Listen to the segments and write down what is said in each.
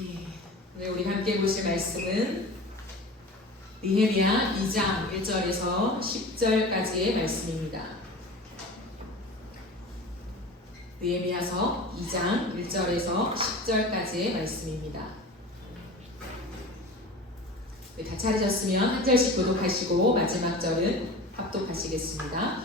오늘 우리 함께 보실 말씀은 느헤미야 2장 1절에서 10절까지의 말씀입니다. 느헤미야서 2장 1절에서 10절까지의 말씀입니다. 다 찾으셨으면 한 절씩 교독하시고 마지막 절은 합독하시겠습니다.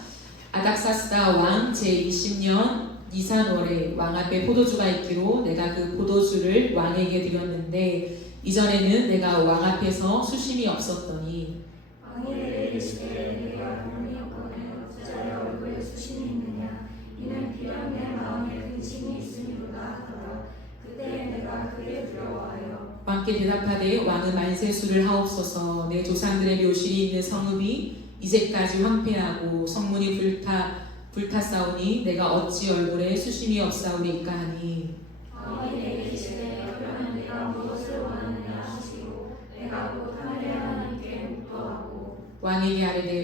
아닥사스다 왕 제20년 니산월에 왕 앞에 포도주가 있기로 내가 그 포도주를 왕에게 드렸는데 이전에는 내가 왕 앞에서 수심이 없었더니 왕이 내게 이르시되 내가 눈이 없거늘 어찌하여 얼굴에 수심이 있느냐 이는 비록 내 마음에 근심이 있음이로다 하더라. 그때 내가 그에 두려워하여 왕께 대답하되 왕은 만세수를 하옵소서. 내 조상들의 묘실이 있는 성읍이 이제까지 황폐하고 성문이 불탔사오니 내가 어찌 얼굴에 수심이 없사오리까 하니 왕이 내게 이르시되 그러면 네가 무엇을 원하느냐 하시고 내가 곧 하늘의 하나님께 묵도하고 왕에게 아뢰되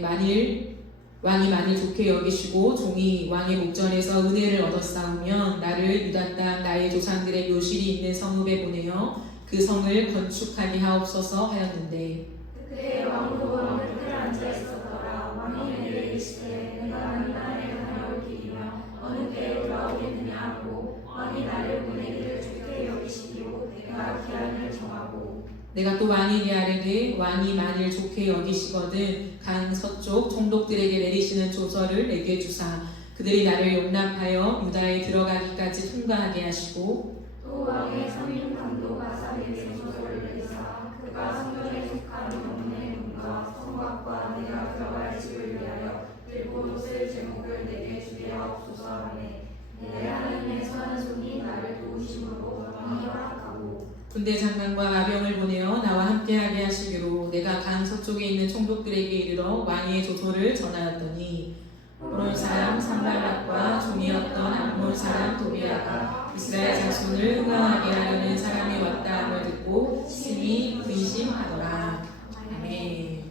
왕이 만일 좋게 여기시고 종이 왕의 목전에서 은혜를 얻었사오면 나를 유다 땅 나의 조상들의 묘실이 있는 성읍에 보내어 그 성을 건축하게 하옵소서 하였는데 그때 왕도 왕 끝에 앉아 있었더라. 왕이 내게 이르시되 내가 이 나라에 다녀올 길이며 어느 때에 돌아오겠느냐 하고 왕이 나를 보내기를 좋게 여기시기로 내가 기한을 정하고 내가 또 왕에게 아뢰되 왕이 만일 좋게 여기시거든 강 서쪽 총독들에게 내리시는 조서를 내게 주사 그들이 나를 용납하여 유다에 들어가기까지 통과하게 하시고 또 왕의 선임 감독 아삽에게 조서를 내리사 그가 성전에 속한 영문의 문과 성곽과 내가 들어갈 집을 위하여 들고 옷을 제목을 내게 주게 하옵소서 하매 내 하나님의 선한 손이 나를 도우심으로 왕이 허락하고 군대 장관과 마병을 보내어 나와 함께하게 하시기로 내가 강 서쪽에 있는 총독들에게 이르러 왕의 조서를 전하였더니 호론 사람 산발락과 종이었던 암몬 사람 도비아가 이스라엘 자손을 흥황하게 하려는 사람이 왔다 함을 듣고 심히 근심하더라. 아멘.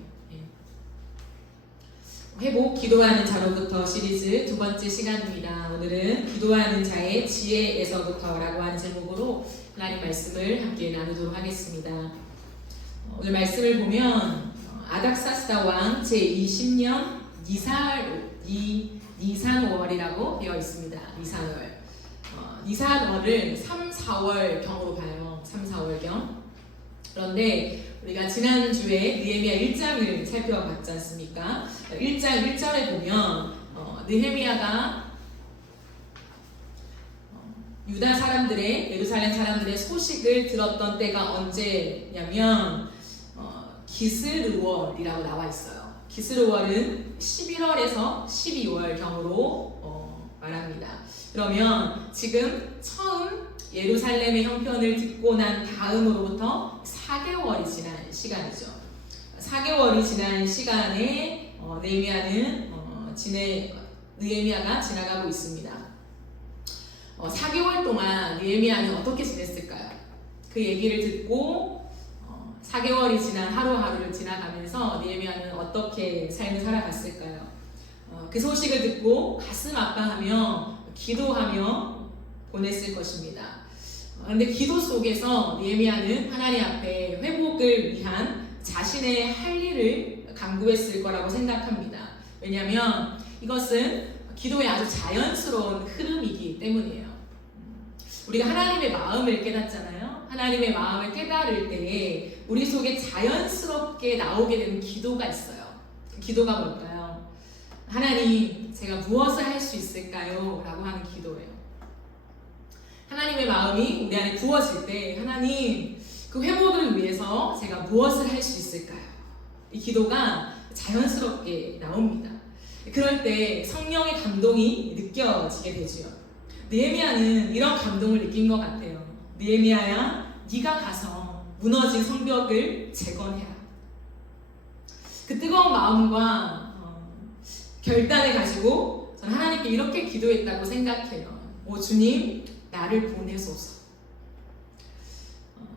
회복 기도하는 자로부터 시리즈 두 번째 시간입니다. 오늘은 기도하는 자의 지혜에서부터라고 하는 제목으로 하나님 말씀을 함께 나누도록 하겠습니다. 오늘 말씀을 보면 아닥사스다 왕 제20년 니산월이라고 되어 있습니다. 니산월. 니산월을 3, 4월 경으로 봐요. 3, 4월경. 그런데 우리가 지난주에 느헤미야 1장을 살펴봤지 않습니까? 1장 1절에 보면 느헤미야가 유다 사람들의 예루살렘 사람들의 소식을 들었던 때가 언제냐면 기스르월이라고 나와 있어요. 기스르월은 11월에서 12월 경으로 말합니다. 그러면 지금 처음 예루살렘의 형편을 듣고 난 다음으로부터 4개월이 지난 시간이죠. 4개월이 지난 시간에 느헤미야가 지나가고 있습니다. 4개월 동안 느헤미야는 어떻게 지냈을까요? 그 얘기를 듣고 4개월이 지난 하루하루를 지나가면서 느헤미야는 어떻게 삶을 살아갔을까요? 그 소식을 듣고 가슴 아파하며 기도하며 보냈을 것입니다. 그런데 기도 속에서 느헤미야는 하나님 앞에 회복을 위한 자신의 할 일을 간구했을 거라고 생각합니다. 왜냐하면 이것은 기도의 아주 자연스러운 흐름이기 때문이에요. 우리가 하나님의 마음을 깨닫잖아요. 하나님의 마음을 깨달을 때에 우리 속에 자연스럽게 나오게 되는 기도가 있어요. 그 기도가 뭘까요? 하나님, 제가 무엇을 할 수 있을까요? 라고 하는 기도예요. 하나님의 마음이 우리 안에 부어질 때 하나님, 그 회복을 위해서 제가 무엇을 할 수 있을까요? 이 기도가 자연스럽게 나옵니다. 그럴 때 성령의 감동이 느껴지게 되죠. 느헤미야는 이런 감동을 느낀 것 같아요. 느헤미야야, 네가 가서 무너진 성벽을 재건해라. 그 뜨거운 마음과 결단을 가지고 저는 하나님께 이렇게 기도했다고 생각해요. 주님, 나를 보내소서.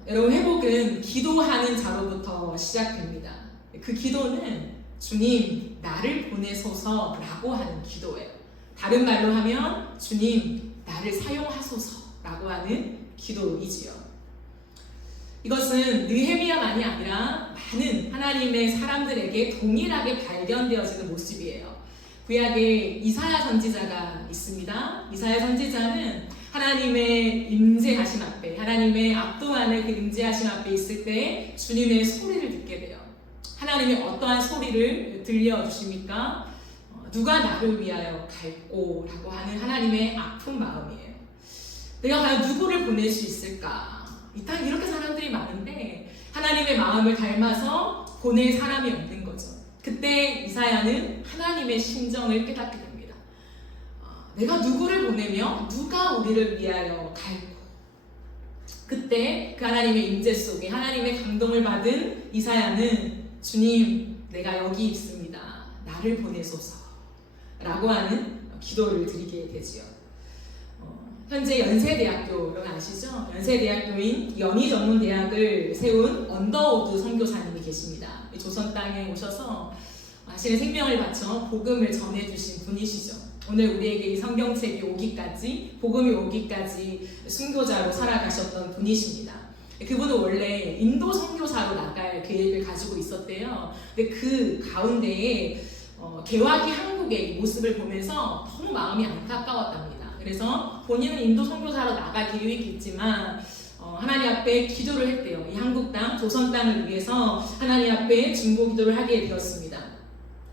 여러분, 회복은 기도하는 자로부터 시작됩니다. 그 기도는 주님, 나를 보내소서라고 하는 기도예요. 다른 말로 하면 주님, 나를 사용하소서라고 하는 기도이지요. 이것은 느헤미야만이 아니라 많은 하나님의 사람들에게 동일하게 발견되어지는 모습이에요. 구약에 이사야 선지자가 있습니다. 이사야 선지자는 하나님의 임재하심 앞에, 하나님의 압도하는 그 임재하심 앞에 있을 때 주님의 소리를 듣게 돼요. 하나님의 어떠한 소리를 들려주십니까? 누가 나를 위하여 갈꼬? 라고 하는 하나님의 아픈 마음이에요. 내가 과연 누구를 보낼 수 있을까? 이 땅에 이렇게 사람들이 많은데 하나님의 마음을 닮아서 보낼 사람이 없는 거죠. 그때 이사야는 하나님의 심정을 깨닫게 됩니다. 내가 누구를 보내며 누가 우리를 위하여 갈꼬? 그때 그 하나님의 임재 속에 하나님의 감동을 받은 이사야는 주님, 내가 여기 있습니다. 나를 보내소서 라고 하는 기도를 드리게 되지요. 현재 연세대학교, 여러분 아시죠? 연세대학교인 연희전문대학을 세운 언더우드 선교사님이 계십니다. 조선 땅에 오셔서 자신의 생명을 바쳐 복음을 전해주신 분이시죠. 오늘 우리에게 이 성경책이 오기까지, 복음이 오기까지 순교자로 살아가셨던 분이십니다. 그분은 원래 인도 선교사로 나갈 계획을 가지고 있었대요. 근데 그 가운데에 개화기 한국의 모습을 보면서 너무 마음이 안타까웠답니다. 그래서 본인은 인도 선교사로 나갈 계획이 있지만 하나님 앞에 기도를 했대요. 이 한국 땅, 조선 땅을 위해서 하나님 앞에 중보 기도를 하게 되었습니다.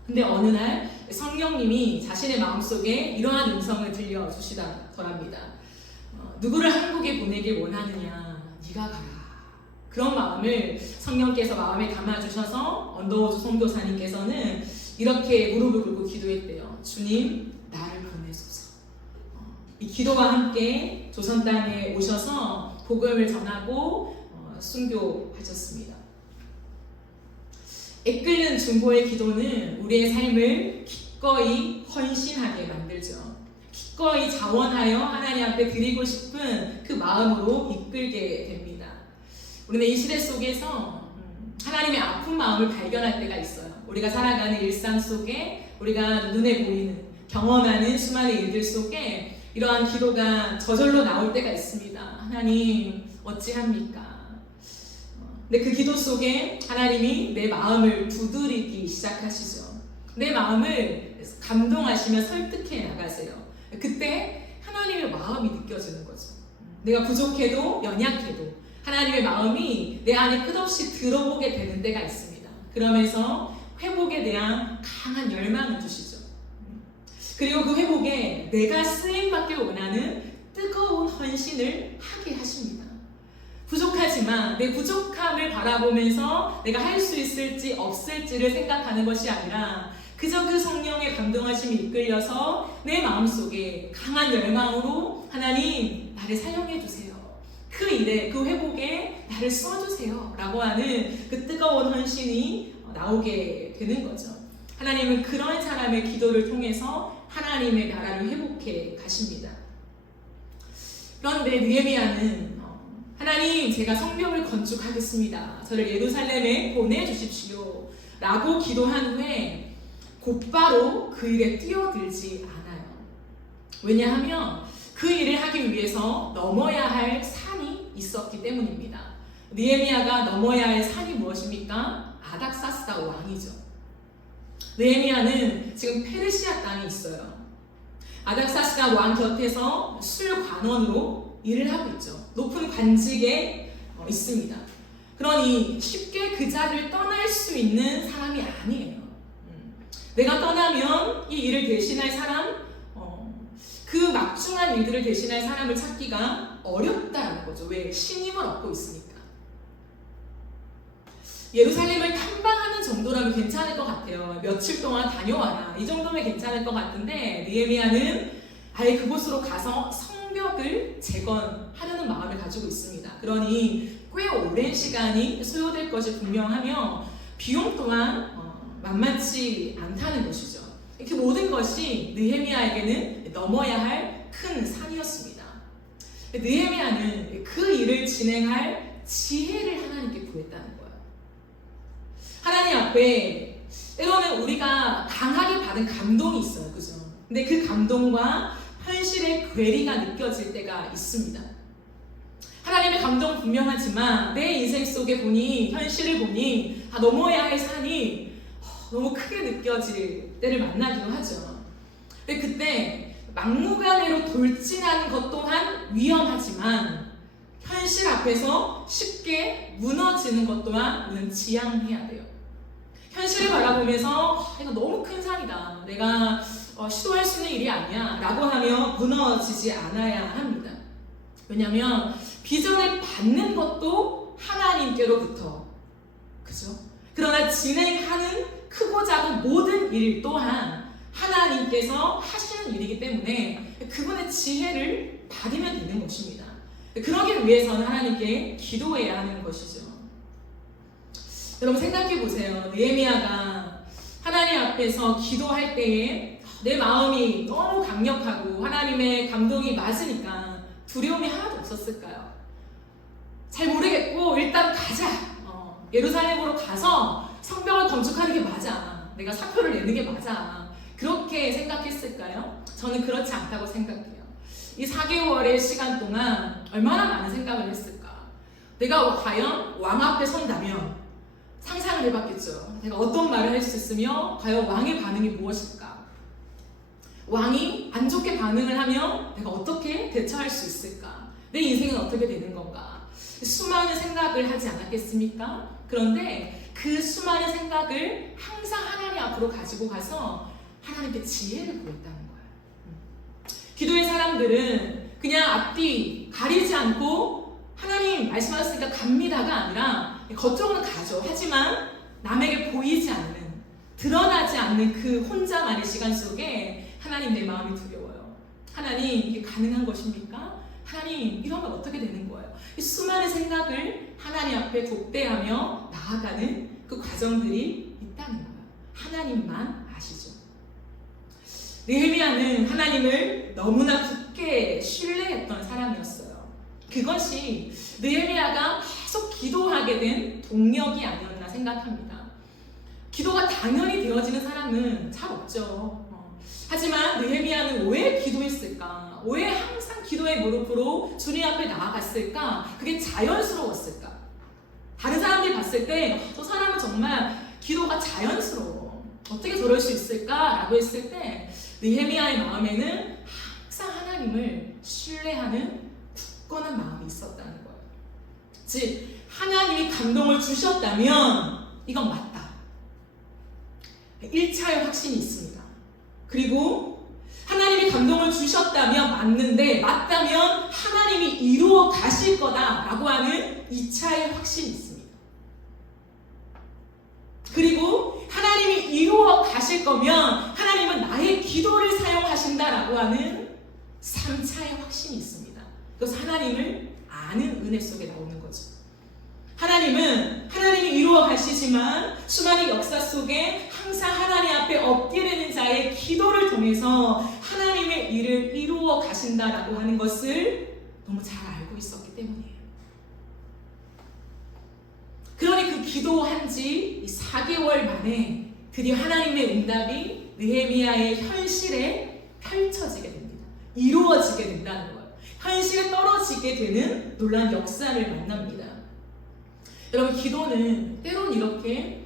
근데 어느 날 성령님이 자신의 마음속에 이러한 음성을 들려주시더랍니다. 누구를 한국에 보내길 원하느냐? 네가 가라. 그런 마음을 성령께서 마음에 담아주셔서 언더우드 선교사님께서는 이렇게 무릎을 꿇고 기도했대요. 주님, 나를 보내소서. 이 기도와 함께 조선 땅에 오셔서 복음을 전하고 순교하셨습니다. 애끓는 중보의 기도는 우리의 삶을 기꺼이 헌신하게 만들죠. 기꺼이 자원하여 하나님 앞에 드리고 싶은 그 마음으로 이끌게 됩니다. 우리는 이 시대 속에서 하나님의 아픈 마음을 발견할 때가 있어요. 우리가 살아가는 일상 속에 우리가 눈에 보이는, 경험하는 수많은 일들 속에 이러한 기도가 저절로 나올 때가 있습니다. 하나님 어찌합니까? 근데 그 기도 속에 하나님이 내 마음을 두드리기 시작하시죠. 내 마음을 감동하시며 설득해 나가세요. 그때 하나님의 마음이 느껴지는 거죠. 내가 부족해도 연약해도 하나님의 마음이 내 안에 끝없이 들어오게 되는 때가 있습니다. 그러면서 회복에 대한 강한 열망을 주시죠. 그리고 그 회복에 내가 쓰임받길 원하는 뜨거운 헌신을 하게 하십니다. 부족하지만 내 부족함을 바라보면서 내가 할 수 있을지 없을지를 생각하는 것이 아니라 그저 그 성령의 감동하심이 이끌려서 내 마음속에 강한 열망으로 하나님 나를 사용해 주세요. 그 일에, 그 회복에 나를 써주세요 라고 하는 그 뜨거운 헌신이 나오게 되는 거죠. 하나님은 그런 사람의 기도를 통해서 하나님의 나라를 회복해 가십니다. 그런데 느헤미야는 하나님, 제가 성벽을 건축하겠습니다. 저를 예루살렘에 보내주십시오 라고 기도한 후에 곧바로 그 일에 뛰어들지 않아요. 왜냐하면 그 일을 하기 위해서 넘어야 할 산이 있었기 때문입니다. 느헤미야가 넘어야 할 산이 무엇입니까? 아닥사스다 왕이죠. 느헤미야는 지금 페르시아 땅에 있어요. 아닥사스다 왕 곁에서 술관원으로 일을 하고 있죠. 높은 관직에 있습니다. 그러니 쉽게 그 자리를 떠날 수 있는 사람이 아니에요. 내가 떠나면 이 일을 대신할 사람, 그 막중한 일들을 대신할 사람을 찾기가 어렵다는 거죠. 왜? 신임을 얻고 있으니까. 예루살렘을 탐방하는 정도라면 괜찮을 것 같아요. 며칠 동안 다녀와라. 이 정도면 괜찮을 것 같은데 느헤미야는 아예 그곳으로 가서 성벽을 재건하려는 마음을 가지고 있습니다. 그러니 꽤 오랜 시간이 소요될 것이 분명하며 비용 또한 만만치 않다는 것이죠. 그 모든 것이 느헤미야에게는 넘어야 할 큰 산이었습니다. 느헤미야는 그 일을 진행할 지혜를 하나님께 구했다는 거예요. 하나님 앞에 때로는 우리가 강하게 받은 감동이 있어요. 그죠? 근데 그 감동과 현실의 괴리가 느껴질 때가 있습니다. 하나님의 감동 분명하지만 내 인생 속에 보니, 현실을 보니 넘어야 할 산이 너무 크게 느껴질 때를 만나기도 하죠. 근데 그때 막무가내로 돌진하는 것 또한 위험하지만 현실 앞에서 쉽게 무너지는 것 또한 우리는 지양해야 돼요. 현실을 바라보면서 이거 너무 큰 산이다, 내가 시도할 수 있는 일이 아니야 라고 하며 무너지지 않아야 합니다. 왜냐하면 비전을 받는 것도 하나님께로부터, 그죠? 그러나 진행하는 크고 작은 모든 일 또한 하나님께서 하시는 일이기 때문에 그분의 지혜를 받으면 되는 것입니다. 그러기 위해서는 하나님께 기도해야 하는 것이죠. 여러분 생각해 보세요. 느헤미야가 하나님 앞에서 기도할 때에 내 마음이 너무 강력하고 하나님의 감동이 맞으니까 두려움이 하나도 없었을까요? 잘 모르겠고 일단 가자. 예루살렘으로 가서 성벽을 건축하는 게 맞아. 내가 사표를 내는 게 맞아. 그렇게 생각했을까요? 저는 그렇지 않다고 생각해요. 이 4개월의 시간 동안 얼마나 많은 생각을 했을까? 내가 과연 왕 앞에 선다면 상상을 해봤겠죠. 내가 어떤 말을 할 수 있으며 과연 왕의 반응이 무엇일까? 왕이 안 좋게 반응을 하면 내가 어떻게 대처할 수 있을까? 내 인생은 어떻게 되는 건가? 수많은 생각을 하지 않았겠습니까? 그런데 그 수많은 생각을 항상 하나님 앞으로 가지고 가서 하나님께 지혜를 구했다는 거예요. 기도의 사람들은 그냥 앞뒤 가리지 않고 하나님 말씀하셨으니까 갑니다가 아니라 겉으로는 가죠. 하지만 남에게 보이지 않는, 드러나지 않는 그 혼자만의 시간 속에 하나님, 내 마음이 두려워요. 하나님, 이게 가능한 것입니까? 하나님, 이러면 어떻게 되는 거예요? 이 수많은 생각을 하나님 앞에 독대하며 나아가는 그 과정들이 있다는 거예요. 하나님만 아시죠. 느헤미야는 하나님을 너무나 굳게 신뢰했던 사람이었어요. 그것이 느헤미야가 계속 기도하게 된 동력이 아니었나 생각합니다. 기도가 당연히 되어지는 사람은 잘 없죠. 하지만 느헤미야는 왜 기도했을까? 왜 항상 기도의 무릎으로 주님 앞에 나아갔을까? 그게 자연스러웠을까? 다른 사람들이 봤을 때 저 사람은 정말 기도가 자연스러워, 어떻게 저럴 수 있을까? 라고 했을 때 느헤미야의 마음에는 항상 하나님을 신뢰하는 굳건한 마음이 있었다는 거예요. 즉 하나님이 감동을 주셨다면 이건 맞다, 1차의 확신이 있습니다. 그리고 하나님이 감동을 주셨다면 맞는데, 맞다면 하나님이 이루어 가실 거다라고 하는 2차의 확신이 있습니다. 그리고 하나님이 이루어 가실 거면 하나님은 나의 기도를 사용하신다라고 하는 3차의 확신이 있습니다. 그것은 하나님을 아는 은혜 속에 나오는 거죠. 하나님이 이루어 가시지만 수많은 역사 속에 항상 하나님 앞에 엎드리는 자의 기도를 통해서 하나님의 일을 이루어 가신다라고 하는 것을 너무 잘 알고 있었기 때문이에요. 그러니 그 기도한 지 4개월 만에 드디어 하나님의 응답이 느헤미야의 현실에 펼쳐지게 됩니다. 이루어지게 된다는 거예요. 현실에 떨어지게 되는 놀라운 역사를 만납니다. 여러분, 기도는 때론 이렇게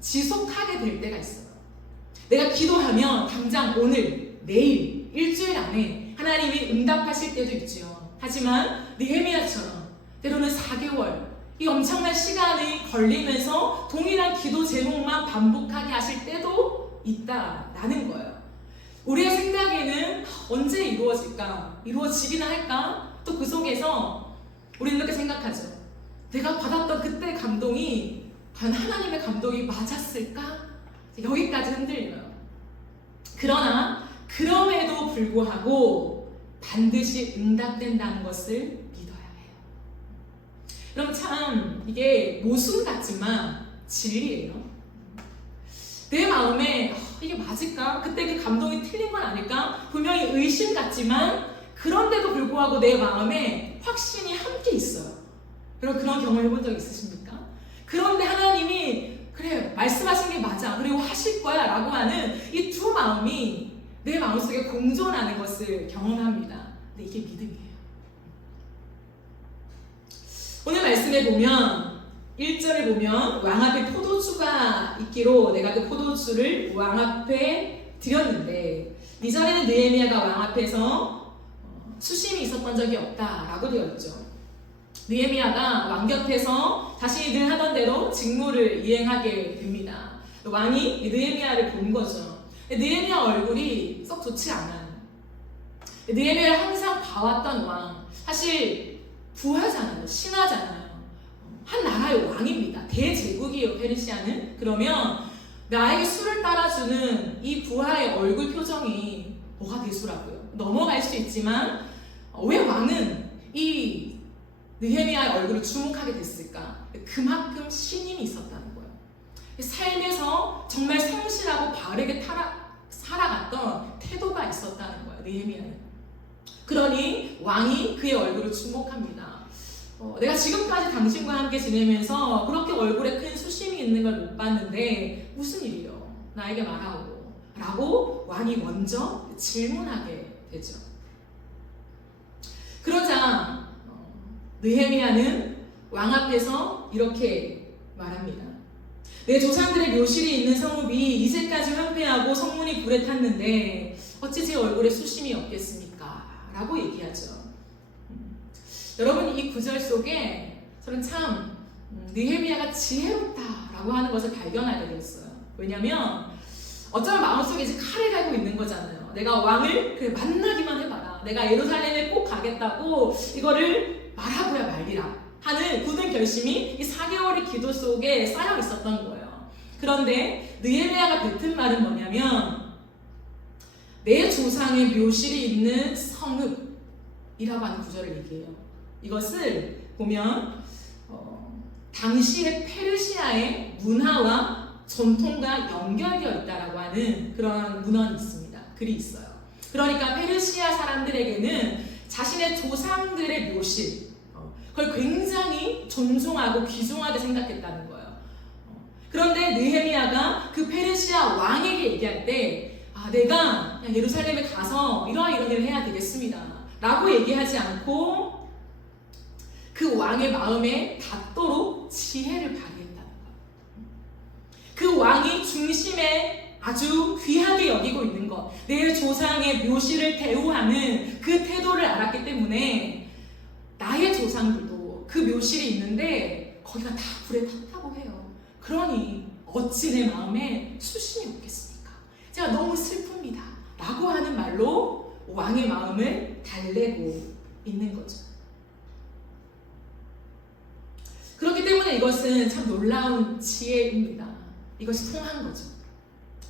지속하게 될 때가 있어요. 내가 기도하면 당장 오늘, 내일, 일주일 안에 하나님이 응답하실 때도 있죠. 하지만 느헤미야처럼 때로는 4개월, 이 엄청난 시간이 걸리면서 동일한 기도 제목만 반복하게 하실 때도 있다라는 거예요. 우리의 생각에는 언제 이루어질까? 이루어지기나 할까? 또 그 속에서 우리는 이렇게 생각하죠. 내가 받았던 그때 감동이 과연 하나님의 감동이 맞았을까? 여기까지 흔들려요. 그러나 그럼에도 불구하고 반드시 응답된다는 것을 믿어야 해요. 여러분, 참 이게 모순 같지만 진리예요. 내 마음에 이게 맞을까? 그때 그 감동이 틀린 건 아닐까? 분명히 의심 같지만 그런데도 불구하고 내 마음에 확신이 함께 있어요. 여러분, 그런 경험 해본 적 있으십니까? 그런데 하나님이 그래, 말씀하신 게 맞아, 그리고 하실 거야 라고 하는 이 두 마음이 내 마음속에 공존하는 것을 경험합니다. 근데 이게 믿음이에요. 오늘 말씀에 보면 1절에 보면 왕 앞에 포도주가 있기로 내가 그 포도주를 왕 앞에 드렸는데 2절에는 느헤미야가 왕 앞에서 수심이 있었던 적이 없다라고 되어 있죠. 느헤미야가 왕 곁에서 자신이 늘 하던 대로 직무를 이행하게 됩니다. 왕이 느헤미야를 본 거죠. 느헤미야 얼굴이 썩 좋지 않아요. 느헤미야를 항상 봐왔던 왕, 사실 부하잖아요, 신하잖아요. 한 나라의 왕입니다. 대제국이에요, 페르시아는. 그러면 나에게 술을 따라주는 이 부하의 얼굴 표정이 뭐가 대수라고요. 넘어갈 수 있지만 왜 왕은 이 느헤미야의 얼굴을 주목하게 됐을까? 그만큼 신임이 있었다는 거예요. 삶에서 정말 성실하고 바르게 살아갔던 태도가 있었다는 거예요, 느헤미야는. 그러니 왕이 그의 얼굴을 주목합니다. 내가 지금까지 당신과 함께 지내면서 그렇게 얼굴에 큰 수심이 있는 걸 못 봤는데 무슨 일이요? 나에게 말하오. 라고 왕이 먼저 질문하게 되죠. 그러자 느헤미야는 왕 앞에서 이렇게 말합니다. 내 조상들의 묘실이 있는 성읍이 이제까지 황폐하고 성문이 불에 탔는데 어찌 제 얼굴에 수심이 없겠습니까? 라고 얘기하죠. 여러분, 이 구절 속에 저는 참 느헤미야가 지혜롭다라고 하는 것을 발견하게 되었어요. 왜냐하면 어쩌면 마음속에 이제 칼을 갈고 있는 거잖아요. 내가 왕을 그래 만나기만 해봐라. 내가 예루살렘에 꼭 가겠다고 이거를 말하고야 말리라 하는 굳은 결심이 이 4개월의 기도 속에 쌓여 있었던 거예요. 그런데 느헤미야가 뱉은 말은 뭐냐면 내 조상의 묘실이 있는 성읍이라고 하는 구절을 얘기해요. 이것을 보면 당시의 페르시아의 문화와 전통과 연결되어 있다라고 하는 그런 문헌이 있습니다. 글이 있어요. 그러니까 페르시아 사람들에게는 자신의 조상들의 묘실, 그걸 굉장히 존중하고 귀중하게 생각했다는 거예요. 그런데 느헤미야가 그 페르시아 왕에게 얘기할 때 내가 예루살렘에 가서 이런 일을 해야 되겠습니다 라고 얘기하지 않고 그 왕의 마음에 닿도록 지혜를 발휘했다는 거예요. 그 왕이 중심에 아주 귀하게 여기고 있는 것, 내 조상의 묘실을 대우하는 그 태도를 알았기 때문에 나의 조상들도 그 묘실이 있는데 거기가 다 불에 탔다고 해요. 그러니 어찌 내 마음에 수심이 없겠습니까? 제가 너무 슬픕니다 라고 하는 말로 왕의 마음을 달래고 있는 거죠. 그렇기 때문에 이것은 참 놀라운 지혜입니다. 이것이 통한 거죠.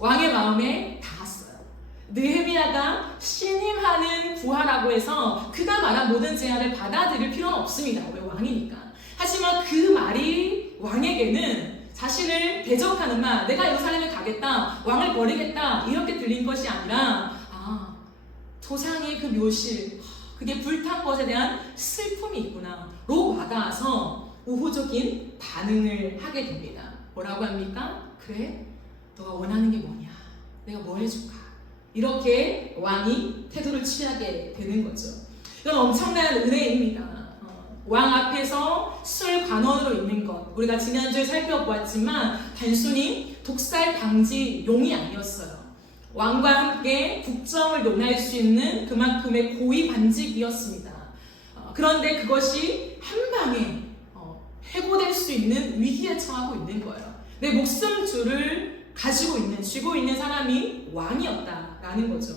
왕의 마음에 닿았어요. 느헤미야가 신임하는 부하라고 해서 그가 말한 모든 제안을 받아들일 필요는 없습니다. 왜 왕이니까. 하지만 그 말이 왕에게는 자신을 대적하는 말, 내가 예루살렘에 가겠다, 왕을 버리겠다 이렇게 들린 것이 아니라 조상의 그 묘실, 그게 불탄 것에 대한 슬픔이 있구나로 와닿아서 우호적인 반응을 하게 됩니다. 뭐라고 합니까? 그래? 너가 원하는 게 뭐냐? 내가 뭘 해줄까? 이렇게 왕이 태도를 취하게 되는 거죠. 이건 엄청난 은혜입니다. 왕 앞에서 술 관원으로 있는 것, 우리가 지난주에 살펴보았지만 단순히 독살 방지용이 아니었어요. 왕과 함께 국정을 논할 수 있는 그만큼의 고위 반직이었습니다. 그런데 그것이 한 방에 해고될 수 있는 위기에 처하고 있는 거예요. 내 목숨줄을 쥐고 있는 사람이 왕이었다라는 거죠.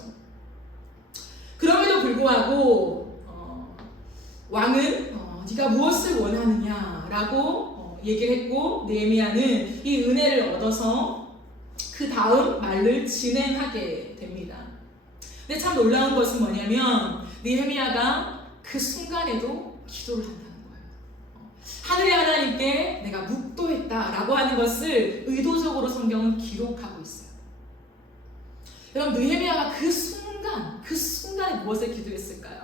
그럼에도 불구하고 왕은 네가 무엇을 원하느냐라고 얘기를 했고 느헤미야는 이 은혜를 얻어서 그 다음 말을 진행하게 됩니다. 근데 참 놀라운 것은 뭐냐면 느헤미야가 그 순간에도 기도를 한다는 거예요. 하늘의 하나님께 내가 묵도했다라고 하는 것을 의도적으로 성경은 기록하고 있어요. 여러분, 느헤미야가 그 순간에 무엇을 기도했을까요?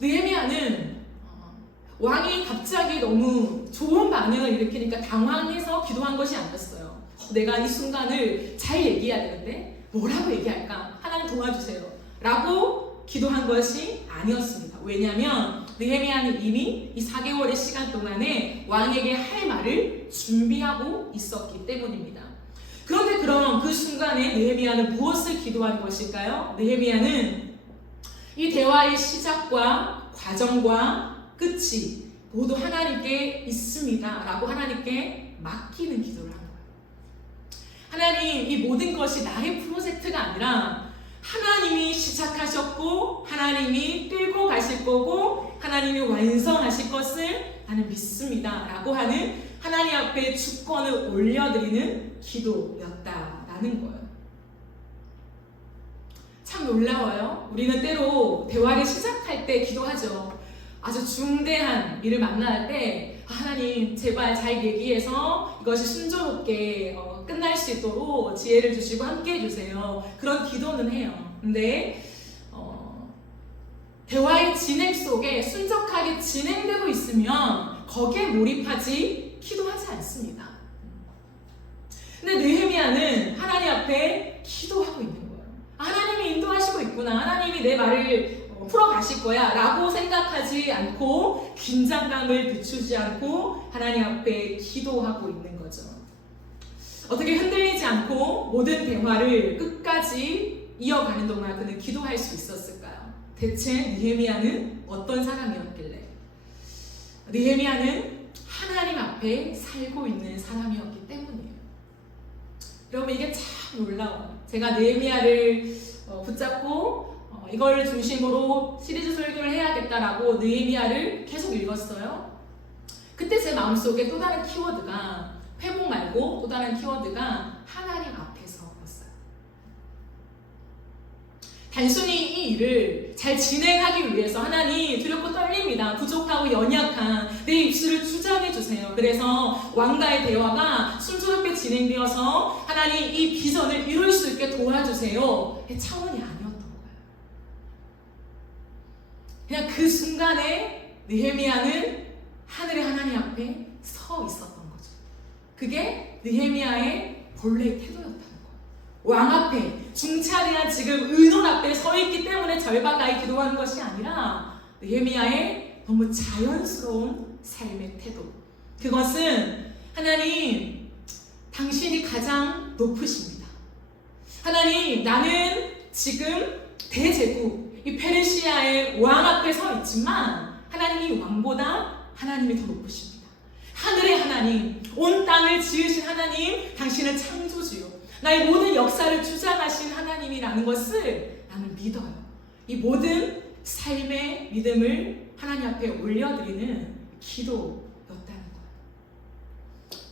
느헤미야는 왕이 갑자기 너무 좋은 반응을 일으키니까 당황해서 기도한 것이 아니었어요. 내가 이 순간을 잘 얘기해야 되는데 뭐라고 얘기할까? 하나님 도와주세요 라고 기도한 것이 아니었습니다. 왜냐하면 느헤미야는 이미 이 4개월의 시간 동안에 왕에게 할 말을 준비하고 있었기 때문입니다. 그런데 그럼 그 순간에 느헤미야는 무엇을 기도한 것일까요? 느헤미야는 이 대화의 시작과 과정과 끝이 모두 하나님께 있습니다 라고 하나님께 맡기는 기도를 한 거예요. 하나님, 이 모든 것이 나의 프로젝트가 아니라 하나님이 시작하셨고 하나님이 끌고 가실 거고 하나님이 완성하실 것을 나는 믿습니다 라고 하는 하나님 앞에 주권을 올려드리는 기도였다라는 거예요. 참 놀라워요. 우리는 때로 대화를 시작할 때 기도하죠. 아주 중대한 일을 만날 때 하나님 제발 잘 얘기해서 이것이 순조롭게 끝날 수 있도록 지혜를 주시고 함께 해주세요. 그런 기도는 해요. 근데 대화의 진행 속에 순적하게 진행되고 있으면 거기에 몰입하지 기도하지 않습니다. 근데 느헤미야는 하나님 앞에 기도하고 있는 거예요. 하나님이 인도하시고 있구나. 하나님이 내 말을 풀어가실 거야 라고 생각하지 않고 긴장감을 늦추지 않고 하나님 앞에 기도하고 있는 거죠. 어떻게 흔들리지 않고 모든 대화를 끝까지 이어가는 동안 그는 기도할 수 있었을까요? 대체 느헤미야는 어떤 사람이었길래? 느헤미야는 하나님 앞에 살고 있는 사람이었기 때문이에요. 여러분, 이게 참 놀라워요. 제가 느헤미야를 붙잡고 이걸 중심으로 시리즈 설교를 해야겠다라고 느헤미야를 계속 읽었어요. 그때 제 마음속에 또 다른 키워드가 회복 말고 또 다른 키워드가 하나님 앞에서였어요. 단순히 이 일을 잘 진행하기 위해서 하나님 두렵고 떨립니다. 부족하고 연약한 내 입술을 주장해 주세요. 그래서 왕과의 대화가 순조롭게 진행되어서 하나님 이 비전을 이룰 수 있게 도와주세요. 차원이 아니었던 거예요. 그냥 그 순간에 느헤미야는 하늘의 하나님 앞에 서 있었던 거죠. 그게 느헤미야의 본래의 태도였다는 거예요. 왕 앞에 중차대한 지금 의논 앞에 서 있기 때문에 절박하게 기도하는 것이 아니라 느헤미야의 너무 자연스러운 삶의 태도. 그것은 하나님, 당신이 가장 높으십니다. 하나님, 나는 지금 대제국 이 페르시아의 왕 앞에 서 있지만 하나님이 왕보다 하나님이 더 높으십니다. 하늘의 하나님, 온 땅을 지으신 하나님, 당신은 창조주요, 나의 모든 역사를 주장하신 하나님이라는 것을 나는 믿어요. 이 모든 삶의 믿음을 하나님 앞에 올려드리는 기도였다는 거예요.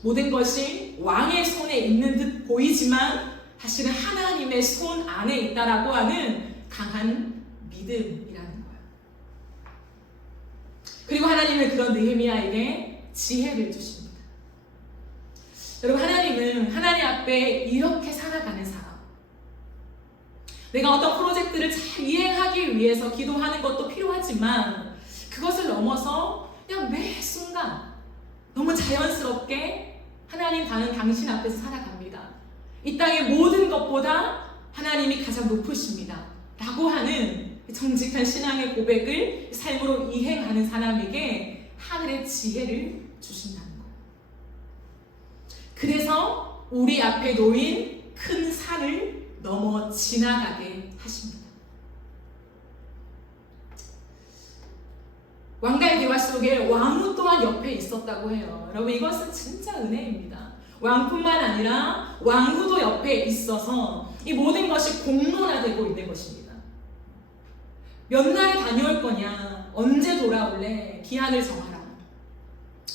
모든 것이 왕의 손에 있는 듯 보이지만 사실은 하나님의 손 안에 있다라고 하는 강한 믿음이라는 거예요. 그리고 하나님은 그런 느헤미야에게 지혜를 주십니다. 여러분, 하나님은 하나님 앞에 이렇게 살아가는 사람, 내가 어떤 프로젝트를 잘 이행하기 위해서 기도하는 것도 필요하지만 그것을 넘어서 그냥 매 순간 너무 자연스럽게 하나님 당신 앞에서 살아갑니다. 이 땅의 모든 것보다 하나님이 가장 높으십니다 라고 하는 정직한 신앙의 고백을 삶으로 이행하는 사람에게 하늘의 지혜를 주신다는 거예요. 그래서 우리 앞에 놓인 큰 산을 넘어 지나가게 하십니다. 왕과의 대화 속에 왕후 또한 옆에 있었다고 해요. 여러분, 이것은 진짜 은혜입니다. 왕뿐만 아니라 왕후도 옆에 있어서 이 모든 것이 공론화되고 있는 것입니다. 몇 날에 다녀올 거냐, 언제 돌아올래, 기한을 정하라.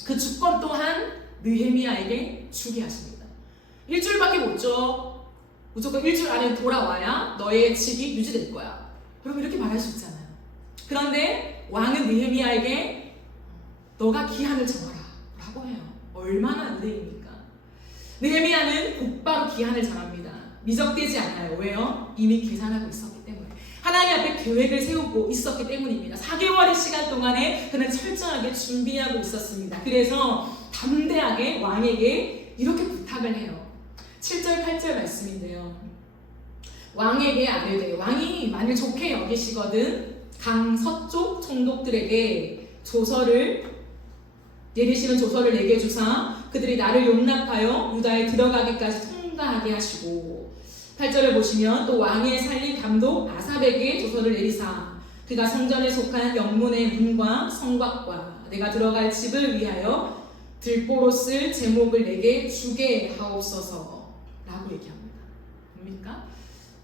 그 주권 또한 느헤미야에게 주게 하십니다. 일주일밖에 못 줘. 무조건 일주일 안에 돌아와야 너의 직이 유지될 거야. 여러분, 이렇게 말할 수 있잖아요. 그런데 왕은 느헤미야에게 너가 기한을 정하라 라고 해요. 얼마나 은혜입니까? 느헤미야는 곧바로 기한을 정합니다. 미적되지 않아요. 왜요? 이미 계산하고 있었기 때문에. 하나님 앞에 계획을 세우고 있었기 때문입니다. 4개월의 시간 동안에 그는 철저하게 준비하고 있었습니다. 그래서 담대하게 왕에게 이렇게 부탁을 해요. 7절 8절 말씀인데요. 왕에게 아뢰되 왕이 만일 좋게 여기시거든 강 서쪽 총독들에게 조서를 내리시는 조서를 내게 주사 그들이 나를 용납하여 유다에 들어가기까지 통과하게 하시고 8절을 보시면 또 왕의 살림 감독 아삽에게 조서를 내리사 그가 성전에 속한 영문의 문과 성곽과 내가 들어갈 집을 위하여 들보로 쓸 제목을 내게 주게 하옵소서 라고 얘기합니다. 뭡니까?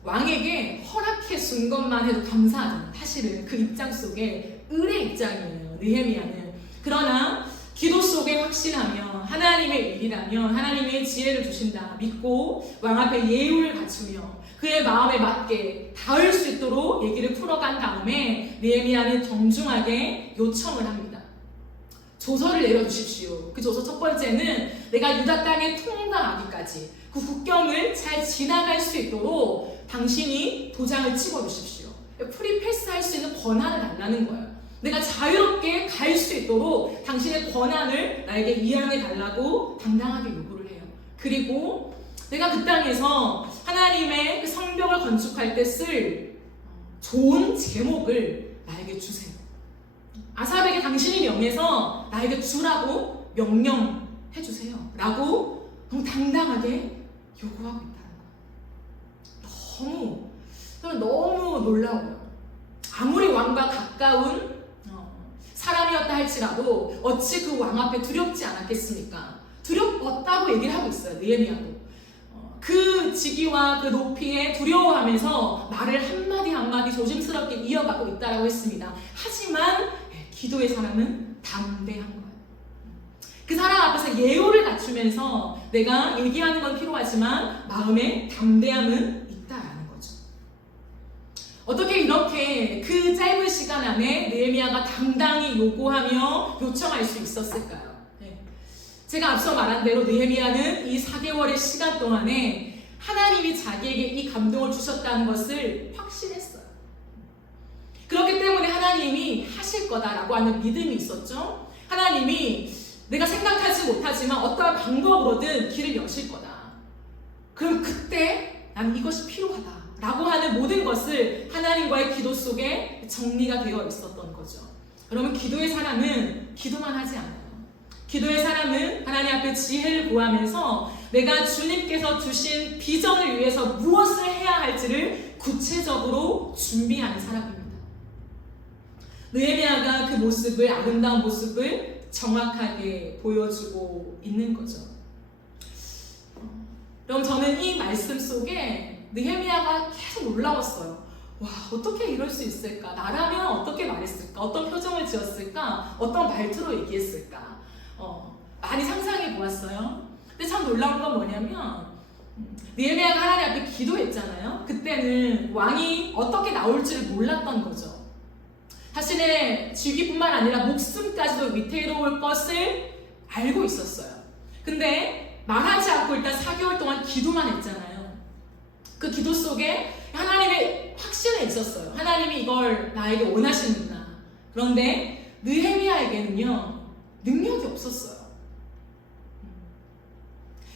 왕에게 허락해 준 것만 해도 감사하잖아요. 사실은 그 입장 속에 을의 입장이에요. 느헤미야는. 그러나 기도 속에 확신하며 하나님의 일이라면 하나님의 지혜를 주신다 믿고 왕 앞에 예우를 갖추며 그의 마음에 맞게 닿을 수 있도록 얘기를 풀어간 다음에 느헤미야는 정중하게 요청을 합니다. 조서를 내려주십시오. 그 조서 첫 번째는 내가 유다 땅에 통과하기까지 그 국경을 잘 지나갈 수 있도록 당신이 도장을 찍어주십시오. 프리패스할 수 있는 권한을 달라는 거예요. 내가 자유롭게 갈 수 있도록 당신의 권한을 나에게 이양해 달라고 당당하게 요구를 해요. 그리고 내가 그 땅에서 하나님의 그 성벽을 건축할 때 쓸 좋은 제목을 나에게 주세요. 아삽에게 당신이 명해서 나에게 주라고 명령해 주세요. 라고 너무 당당하게 요구하고 있다는 거예요. 너무 놀라워요. 아무리 왕과 가까운 사람이었다 할지라도 어찌 그 왕 앞에 두렵지 않았겠습니까? 두렵다고 얘기를 하고 있어요. 느헤미야도. 그 직위와 그 높이에 두려워하면서 말을 한마디 한마디 조심스럽게 이어가고 있다라고 했습니다. 하지만 기도의 사람은 담대한 거예요. 그 사람 앞에서 예우를 갖추면서 내가 얘기하는 건 필요하지만 마음에 담대함은 있다라는 거죠. 어떻게 이렇게 그 짧은 시간 안에 느헤미야가 당당히 요구하며 요청할 수 있었을까요? 제가 앞서 말한 대로 느헤미야는 이 4개월의 시간 동안에 하나님이 자기에게 이 감동을 주셨다는 것을 확신했어요. 그렇기 때문에 하나님이 하실 거다라고 하는 믿음이 있었죠. 하나님이 내가 생각하지 못하지만 어떠한 방법으로든 길을 여실 거다. 그럼 그때 나는 이것이 필요하다 라고 하는 모든 것을 하나님과의 기도 속에 정리가 되어 있었던 거죠. 여러분, 기도의 사람은 기도만 하지 않아요. 기도의 사람은 하나님 앞에 지혜를 구하면서 내가 주님께서 주신 비전을 위해서 무엇을 해야 할지를 구체적으로 준비하는 사람입니다. 느헤미야가 그 모습을, 아름다운 모습을 정확하게 보여주고 있는 거죠. 그럼 저는 이 말씀 속에 느헤미야가 계속 놀라웠어요. 와, 어떻게 이럴 수 있을까? 나라면 어떻게 말했을까? 어떤 표정을 지었을까? 어떤 말투로 얘기했을까? 많이 상상해 보았어요. 근데 참 놀라운 건 뭐냐면 느헤미야가 하나님 앞에 기도했잖아요. 그때는 왕이 어떻게 나올지를 몰랐던 거죠. 자신의 직위뿐만 아니라 목숨까지도 위태로울 것을 알고 있었어요. 근데 말하지 않고 일단 4개월 동안 기도만 했잖아요. 그 기도 속에 하나님의 확신이 있었어요. 하나님이 이걸 나에게 원하시는구나. 그런데 느헤미야에게는요, 능력이 없었어요.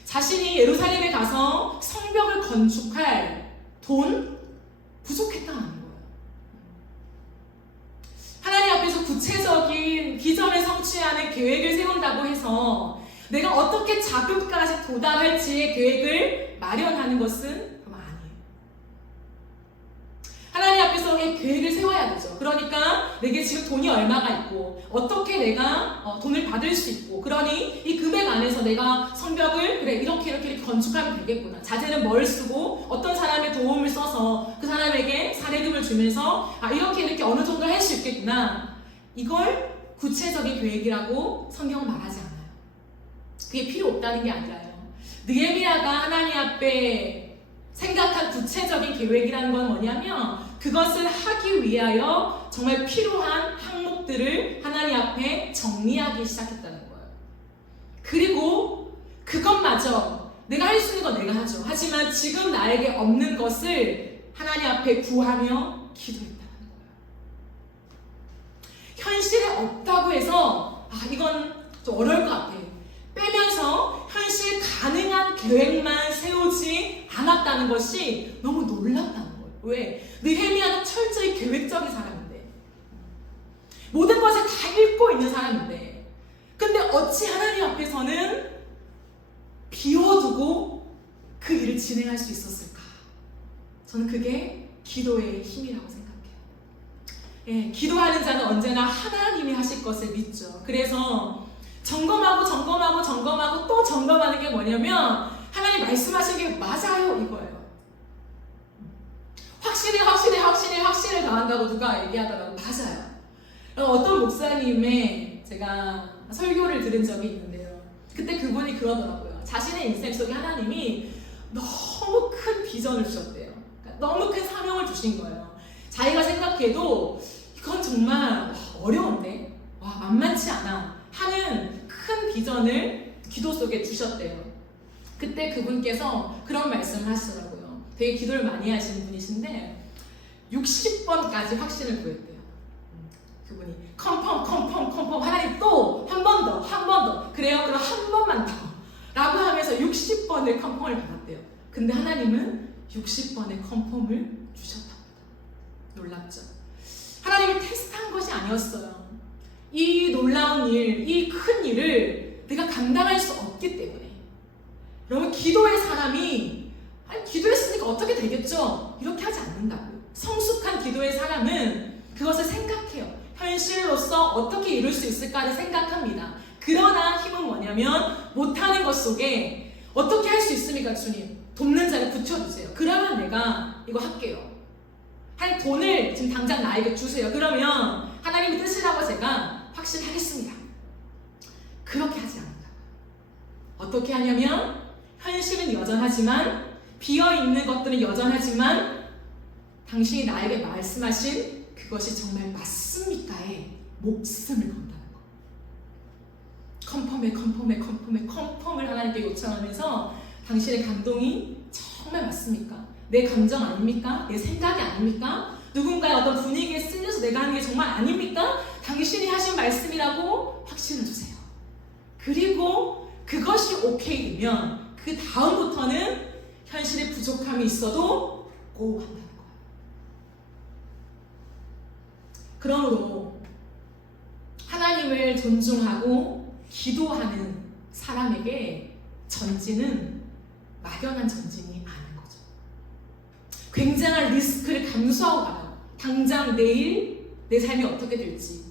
자신이 예루살렘에 가서 성벽을 건축할 돈 부족했다는 거예요. 하나님 앞에서 구체적인 비전을 성취하는 계획을 세운다고 해서 내가 어떻게 자금까지 도달할지의 계획을 마련하는 것은 그럼 아니에요. 하나님 앞에서의 계획을 세워야 되죠. 그러니까 내게 지금 돈이 얼마가 있고 어떻게 내가 돈을 받을 수 있고, 그러니 이 금액 안에서 내가 성벽을 그래 이렇게 건축하면 되겠구나. 자재는 뭘 쓰고 어떤 사람의 도움을 써서 그 사람에게 사례금을 주면서 이렇게 어느 정도 할 수 있겠구나. 이걸 구체적인 계획이라고 성경은 말하지 않아요. 그게 필요 없다는 게 아니라요. 느헤미야가 하나님 앞에 생각한 구체적인 계획이라는 건 뭐냐면 그것을 하기 위하여 정말 필요한 항목들을 하나님 앞에 정리하기 시작했다는 거예요. 그리고 그것마저 내가 할 수 있는 건 내가 하죠. 하지만 지금 나에게 없는 것을 하나님 앞에 구하며 기도했다는 거예요. 현실에 없다고 해서 이건 좀 어려울 것 같아. 빼면서 현실 가능한 계획만 세우지 않았다는 않았다는 것이 너무 놀랍다는 거예요. 왜? 느헤미야는 철저히 계획적인 사람인데, 모든 것을 다 읽고 있는 사람인데, 근데 어찌 하나님 앞에서는 비워두고 그 일을 진행할 수 있었을까? 저는 그게 기도의 힘이라고 생각해요. 예, 기도하는 자는 언제나 하나님이 하실 것을 믿죠. 그래서 점검하고 또 점검하는 게 뭐냐면, 하나님 말씀하신 게 맞아요 이거예요. 확신을 더한다고 누가 얘기하더라고. 맞아요. 어떤 목사님의 제가 설교를 들은 적이 있는데요. 그때 그분이 그러더라고요. 자신의 인생 속에 하나님이 너무 큰 비전을 주셨대요. 그러니까 너무 큰 사명을 주신 거예요. 자기가 생각해도 이건 정말 어려운데, 만만치 않아 하는 큰 비전을 기도 속에 주셨대요. 그때 그분께서 그런 말씀을 하시더라고요. 되게 기도를 많이 하시는 분이신데 60번까지 확신을 구했대요. 그분이 컨펌 하나님 또 한 번 더 그래요? 그럼 한 번만 더 라고 하면서 60번의 컨펌을 받았대요. 근데 하나님은 60번의 컨펌을 주셨답니다. 놀랍죠? 하나님이 테스트한 것이 아니었어요. 이 놀라운 일, 이 큰 일을 내가 감당할 수 없기 때문에. 여러분, 기도의 사람이 기도했으니까 어떻게 되겠죠? 이렇게 하지 않는다고요. 성숙한 기도의 사람은 그것을 생각해요. 현실로서 어떻게 이룰 수 있을까를 생각합니다. 그러나 힘은 뭐냐면, 못하는 것 속에 어떻게 할 수 있습니까? 주님, 돕는 자를 붙여주세요. 그러면 내가 이거 할게요. 돈을 지금 당장 나에게 주세요. 그러면 하나님의 뜻이라고 제가 확신하겠습니다. 그렇게 하지 않는다. 어떻게 하냐면, 현실은 여전하지만, 비어있는 것들은 여전하지만, 당신이 나에게 말씀하신 그것이 정말 맞습니까에 목숨을 건다는 거. 컨펌을 하나님께 요청하면서 당신의 감동이 정말 맞습니까? 내 감정 아닙니까? 내 생각이 아닙니까? 누군가의 어떤 분위기에 쓸려서 내가 하는 게 정말 아닙니까? 당신이 하신 말씀이라고 확신을 주세요. 그리고 그것이 오케이 되면 그 다음부터는 현실에 부족함이 있어도 고 한다는 거예요. 그러므로 하나님을 존중하고 기도하는 사람에게 전진은 막연한 전진이 아닌 거죠. 굉장한 리스크를 감수하고 가요. 당장 내일 내 삶이 어떻게 될지,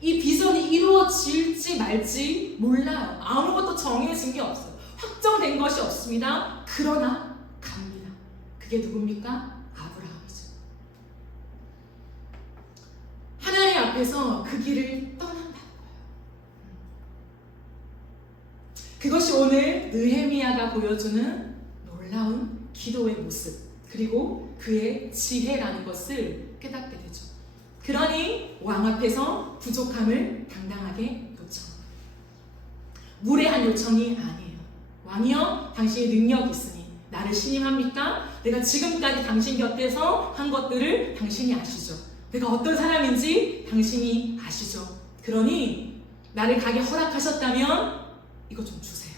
이 비전이 이루어질지 말지 몰라요. 아무것도 정해진 게 없어요. 확정된 것이 없습니다. 그러나 갑니다. 그게 누굽니까? 아브라함이죠. 하나님 앞에서 그 길을 떠난다는 거예요. 그것이 오늘 느헤미야가 보여주는 놀라운 기도의 모습, 그리고 그의 지혜라는 것을 깨닫게 되죠. 그러니 왕 앞에서 부족함을 당당하게 요청합니다. 무례한 요청이 아니에요. 왕이여, 당신의 능력이 있으니 나를 신임합니까? 내가 지금까지 당신 곁에서 한 것들을 당신이 아시죠. 내가 어떤 사람인지 당신이 아시죠. 그러니 나를 가게 허락하셨다면 이거 좀 주세요.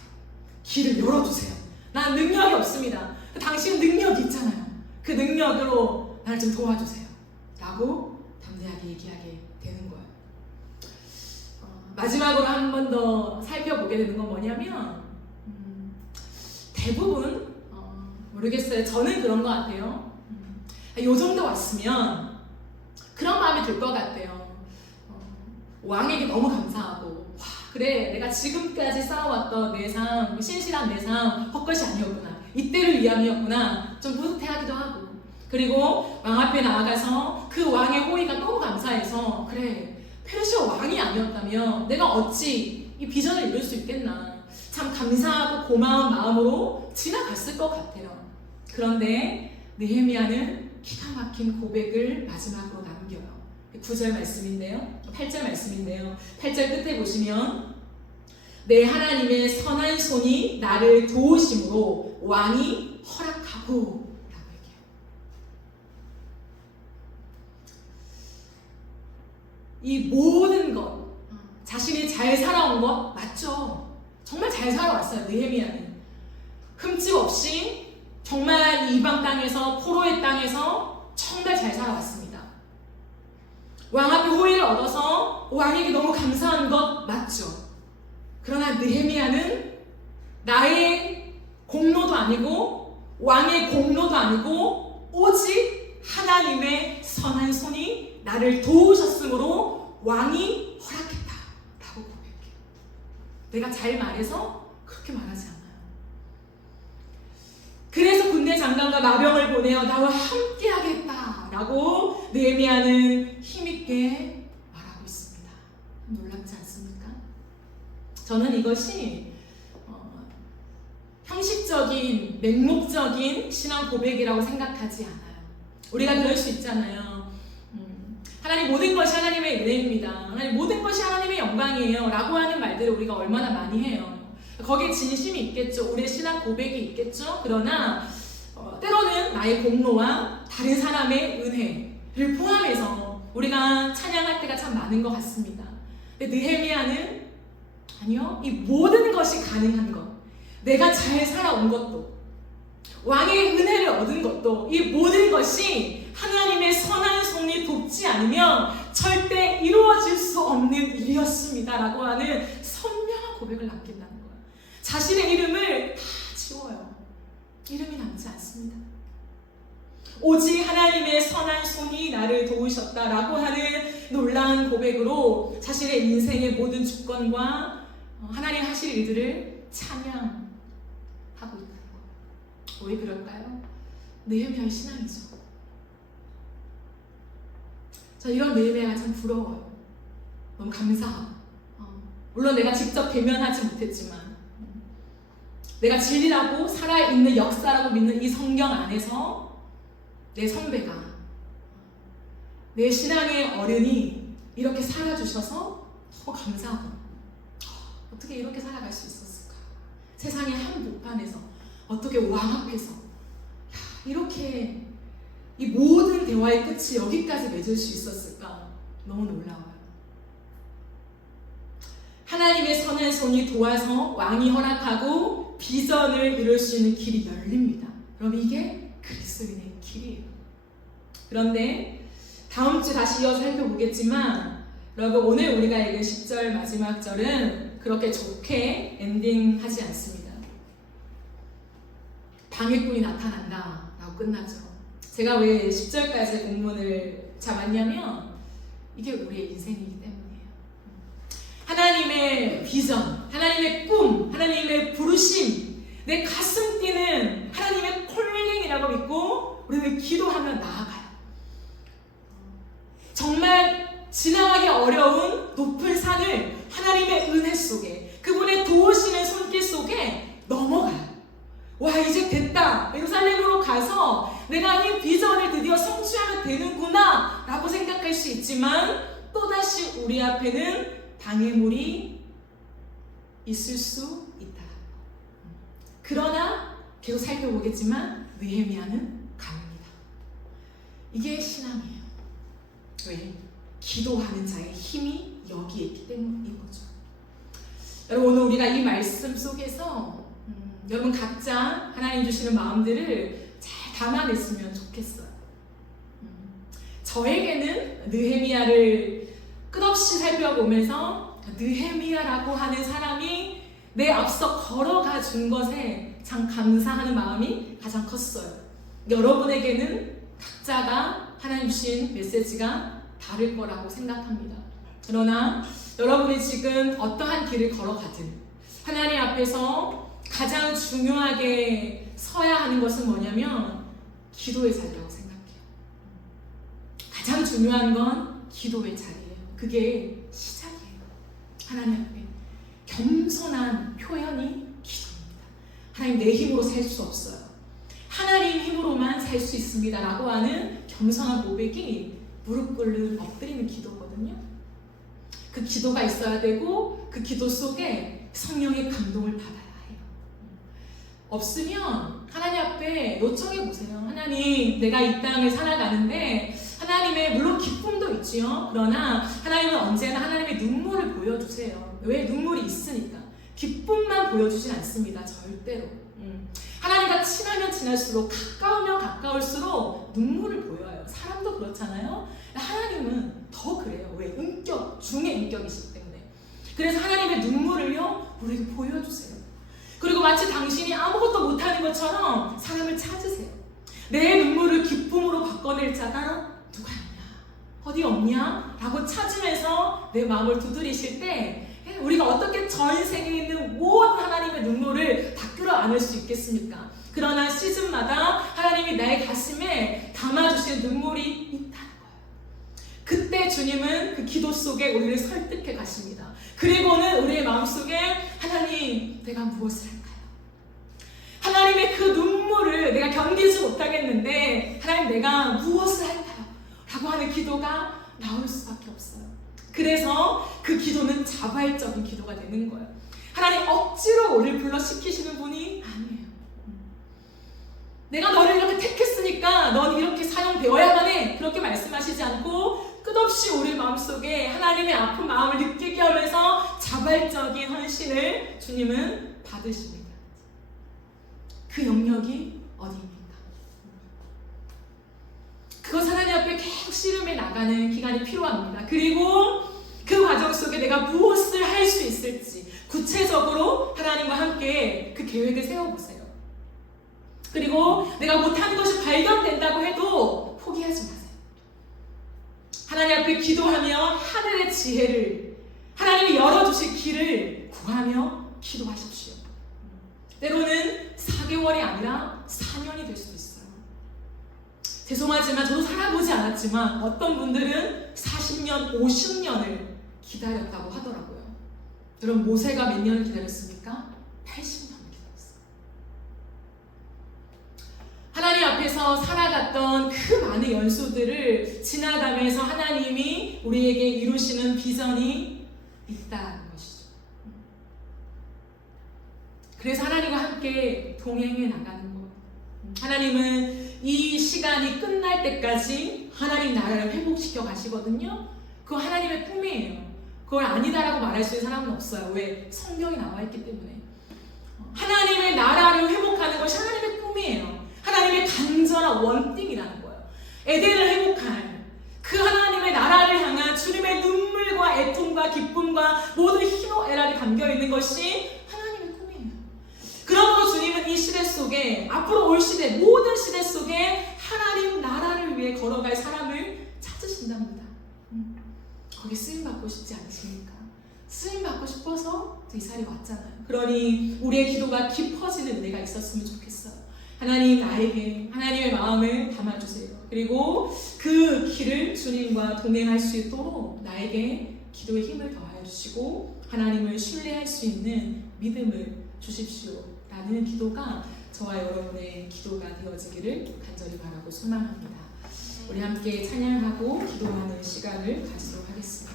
길을 열어주세요. 난 능력이 없습니다. 당신 능력이 있잖아요. 그 능력으로 나를 좀 도와주세요. 라고 담대하게 얘기하게 되는 거예요. 마지막으로 한 번 더 살펴보게 되는 건 뭐냐면, 대부분 모르겠어요. 저는 그런 것 같아요. 요 정도 왔으면 그런 마음이 들 것 같아요. 왕에게 너무 감사하고, 와, 그래, 내가 지금까지 쌓아왔던 내 삶, 신실한 내 삶, 헛것이 아니었구나. 이때를 위함이었구나. 좀 뿌듯해하기도 하고. 그리고 왕 앞에 나아가서 그 왕의 호의가 너무 감사해서, 그래, 페르시아 왕이 아니었다면 내가 어찌 이 비전을 이룰 수 있겠나. 참 감사하고 고마운 마음으로 지나갔을 것 같아요. 그런데 느헤미야는 기가 막힌 고백을 마지막으로 남겨요. 9절 말씀인데요. 8절 말씀인데요. 8절 끝에 보시면, 내 하나님의 선한 손이 나를 도우심으로 왕이 허락하고 라고 얘기해요. 이 모든 것, 자신이 잘 살아온 것 맞죠? 정말 잘 살아왔어요. 느헤미야는 흠집 없이 정말 이 이방 땅에서 포로의 땅에서 정말 잘 살아왔습니다. 왕 앞에 호의를 얻어서 왕에게 너무 감사한 것 맞죠. 그러나 느헤미야는 나의 공로도 아니고 왕의 공로도 아니고 오직 하나님의 선한 손이 나를 도우셨으므로 왕이 허락했다라고 고백해요. 내가 잘 말해서 그렇게 말하지 않아요. 그래서 군대 장관과 마병을 보내어 나와 함께 하겠다라고 느헤미야는 힘있게 말하고 있습니다. 놀랍지 않습니까? 저는 이것이 형식적인 맹목적인 신앙 고백이라고 생각하지 않아요. 우리가 그럴 수 있잖아요. 하나님 모든 것이 하나님의 은혜입니다. 하나님 모든 것이 하나님의 영광이에요 라고 하는 말들을 우리가 얼마나 많이 해요. 거기에 진심이 있겠죠. 우리의 신앙 고백이 있겠죠. 그러나 때로는 나의 공로와 다른 사람의 은혜를 포함해서 우리가 찬양할 때가 참 많은 것 같습니다. 근데 느헤미야는 아니요, 이 모든 것이 가능한 것, 내가 잘 살아온 것도, 왕의 은혜를 얻은 것도, 이 모든 것이 하나님의 선한 손이 돕지 않으면 절대 이루어질 수 없는 일이었습니다 라고 하는 선명한 고백을 남긴다는 거예요. 자신의 이름을 다 지워요. 이름이 남지 않습니다. 오직 하나님의 선한 손이 나를 도우셨다라고 하는 놀라운 고백으로 자신의 인생의 모든 주권과 하나님 하실 일들을 찬양하고 있다는 거예요. 왜 그럴까요? 느헤미야의 신앙이죠. 저 이런 느헤미야가 참 부러워요. 너무 감사하고 물론 내가 직접 대면하지 못했지만 내가 진리라고 살아있는 역사라고 믿는 이 성경 안에서 내 선배가, 내 신앙의 어른이 이렇게 살아주셔서 너무 감사하고 어떻게 이렇게 살아갈 수 있었을까? 세상의 한복판에서 어떻게 왕 앞에서 이렇게 이 모든 대화의 끝이 여기까지 맺을 수 있었을까? 너무 놀라워요. 하나님의 선한 손이 도와서 왕이 허락하고 비전을 이룰 수 있는 길이 열립니다. 그럼 이게 그리스도인의 길이에요. 그런데 다음 주 다시 이어서 살펴보겠지만 여러분 오늘 우리가 읽은 10절 마지막 절은 그렇게 좋게 엔딩하지 않습니다. 방해꾼이 나타난다 라고 끝나죠. 제가 왜 10절까지 본문을 잡았냐면 이게 우리의 인생이기 때문이에요. 하나님의 비전, 하나님의 꿈, 하나님의 부르심, 내 가슴 뛰는 하나님의 콜링이라고 믿고 우리는 기도하며 나아가요. 정말 지나가기 어려운 높은 산을 하나님의 은혜 속에, 그분의 도우시는 손길 속에 넘어가요. 와, 이제 됐다. 예루살렘으로 가서 내가 이 비전을 드디어 성취하면 되는구나 라고 생각할 수 있지만 또다시 우리 앞에는 방해물이 있을 수 있다. 그러나 계속 살펴보겠지만 느헤미야는 갑니다. 이게 신앙이에요. 왜? 기도하는 자의 힘이 여기에 있기 때문인 거죠. 여러분 오늘 우리가 이 말씀 속에서 여러분 각자 하나님 주시는 마음들을 잘 담아냈으면 좋겠어요. 저에게는 느헤미야를 끝없이 살펴보면서 느헤미야라고 하는 사람이 내 앞서 걸어가 준 것에 참 감사하는 마음이 가장 컸어요. 여러분에게는 각자가 하나님 주신 메시지가 다를 거라고 생각합니다. 그러나 여러분이 지금 어떠한 길을 걸어가든 하나님 앞에서 가장 중요하게 서야 하는 것은 뭐냐면 기도의 자리라고 생각해요. 가장 중요한 건 기도의 자리예요. 그게 시작이에요. 하나님 앞에 겸손한 표현이 기도입니다. 하나님 내 힘으로 살 수 없어요. 하나님 힘으로만 살 수 있습니다 라고 하는 겸손한 고백이 무릎 꿇는 엎드리는 기도거든요. 그 기도가 있어야 되고 그 기도 속에 성령의 감동을 받아야 해요. 없으면 하나님 앞에 요청해 보세요. 하나님, 내가 이 땅을 살아가는데 하나님의 물론 기쁨도 있지요. 그러나 하나님은 언제나 하나님의 눈물을 보여주세요. 왜? 눈물이 있으니까. 기쁨만 보여주진 않습니다. 절대로. 하나님과 친하면 친할수록 가까운 가까우면 가까울수록 눈물을 보여요. 사람도 그렇잖아요. 하나님은 더 그래요. 왜? 인격 중의 인격이시기 때문에. 그래서 하나님의 눈물을요 우리에게 보여주세요. 그리고 마치 당신이 아무것도 못하는 것처럼 사람을 찾으세요. 내 눈물을 기쁨으로 바꿔낼 자가 누가 있냐? 어디 없냐? 라고 찾으면서 내 마음을 두드리실 때 우리가 어떻게 전 세계에 있는 모든 하나님의 눈물을 다 끌어안을 수 있겠습니까? 그러나 시즌마다 하나님이 나의 가슴에 담아주신 눈물이 있다는 거예요. 그때 주님은 그 기도 속에 우리를 설득해 가십니다. 그리고는 우리의 마음속에 하나님, 내가 무엇을 할까요? 하나님의 그 눈물을 내가 견디지 못하겠는데 하나님, 내가 무엇을 할까요? 라고 하는 기도가 나올 수밖에 없어요. 그래서 그 기도는 자발적인 기도가 되는 거예요. 하나님 억지로 우리를 불러시키시는 분이 아니에요. 내가 너를 이렇게 택했으니까 넌 이렇게 사용되어야만 해, 그렇게 말씀하시지 않고 끝없이 우리 마음속에 하나님의 아픈 마음을 느끼게 하면서 자발적인 헌신을 주님은 받으십니다. 그 영역이 어디입니까? 그것 하나님 앞에 계속 씨름해 나가는 기간이 필요합니다. 그리고 그 과정 속에 내가 무엇을 할 수 있을지 구체적으로 하나님과 함께 그 계획을 세워보세요. 그리고 내가 못하는 것이 발견된다고 해도 포기하지 마세요. 하나님 앞에 기도하며 하늘의 지혜를, 하나님이 열어주실 길을 구하며 기도하십시오. 때로는 4개월이 아니라 4년이 될 수도 있어요. 죄송하지만 저도 살아보지 않았지만 어떤 분들은 40년, 50년을 기다렸다고 하더라고요. 여러분, 모세가 몇 년을 기다렸습니까? 80년을 기다렸어요. 하나님 앞에서 살아갔던 그 많은 연수들을 지나가면서 하나님이 우리에게 이루시는 비전이 있다는 것이죠. 그래서 하나님과 함께 동행해 나가는 것. 하나님은 이 시간이 끝날 때까지 하나님 나라를 회복시켜 가시거든요. 그거 하나님의 꿈이에요. 그걸 아니다라고 말할 수 있는 사람은 없어요. 왜? 성경이 나와 있기 때문에. 하나님의 나라를 회복하는 것이 하나님의 꿈이에요. 하나님의 간절한 원띵이라는 거예요. 에덴을 회복할 그 하나님의 나라를 향한 주님의 눈물과 애통과 기쁨과 모든 희노애락이 담겨있는 것이 하나님의 꿈이에요. 그러므로 주님은 이 시대 속에, 앞으로 올 시대, 모든 시대 속에 하나님 나라를 위해 걸어갈 사람을 찾으신답니다. 거기 쓰임받고 싶지 않으십니까? 쓰임받고 싶어서 이 자리에 왔잖아요. 그러니 우리의 기도가 깊어지는 은혜가 있었으면 좋겠어요. 하나님, 나에게 하나님의 마음을 담아주세요. 그리고 그 길을 주님과 동행할 수 있도록 나에게 기도의 힘을 더하여 주시고 하나님을 신뢰할 수 있는 믿음을 주십시오 라는 기도가 저와 여러분의 기도가 되어지기를 간절히 바라고 소망합니다. 우리 함께 찬양하고 기도하는 시간을 가지도록 하겠습니다.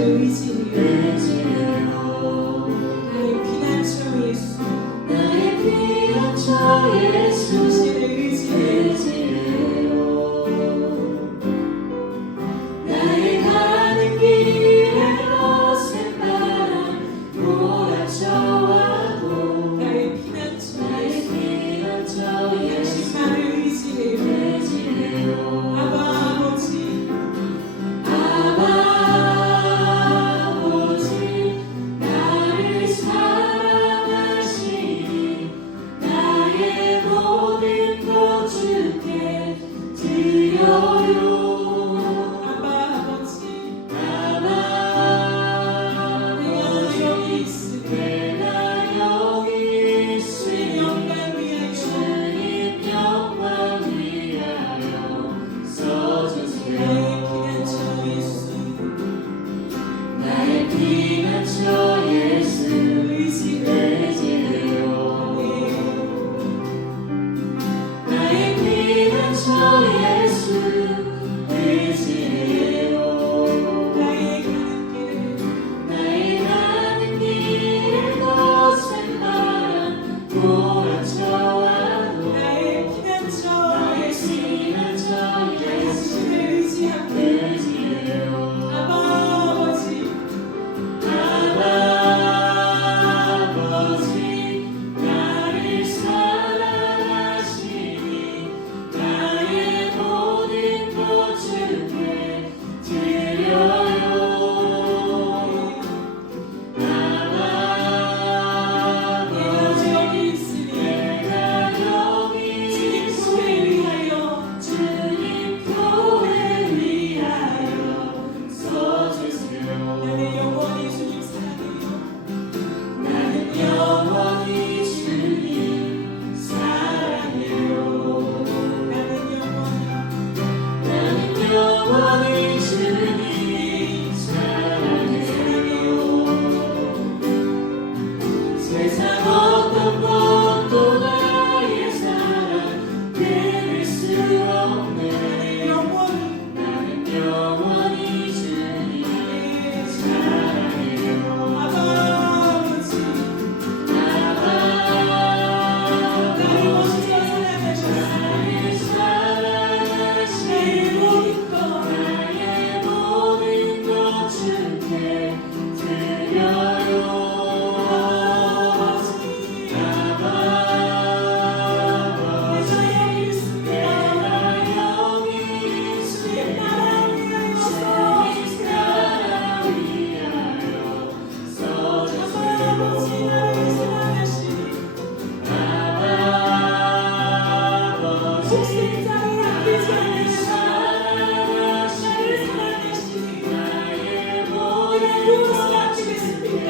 의지를 나를 사랑하시니 나의 모든 것을 아끼겠습니다.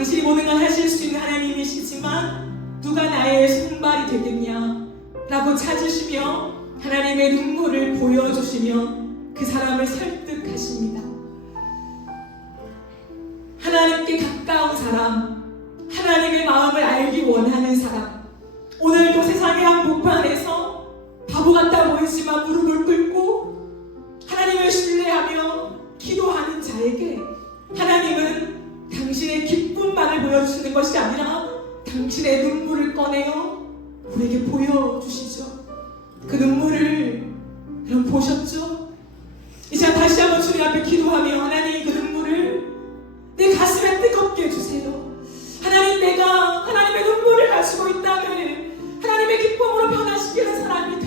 당신이 모든 걸 하실 수 있는 하나님이시지만 누가 나의 손발이 되겠냐 라고 찾으시며 하나님의 눈물을 보여주시며 그 사람을 설득하십니다. 하나님께 가까운 사람, 하나님의 마음을 알기 원하는 사람, 오늘도 세상의 한복판에서 바보 같아 보이지만 무릎을 꿇고 하나님을 신뢰하며 기도하는 자에게 하나님은 당신의 기쁨만을 보여주시는 것이 아니라 당신의 눈물을 꺼내어 우리에게 보여주시죠. 그 눈물을 여러분 보셨죠? 이제 다시 한번 주님 앞에 기도하며 하나님 그 눈물을 내 가슴에 뜨겁게 해주세요. 하나님 내가 하나님의 눈물을 가지고 있다면 하나님의 기쁨으로 변화시키는 사람이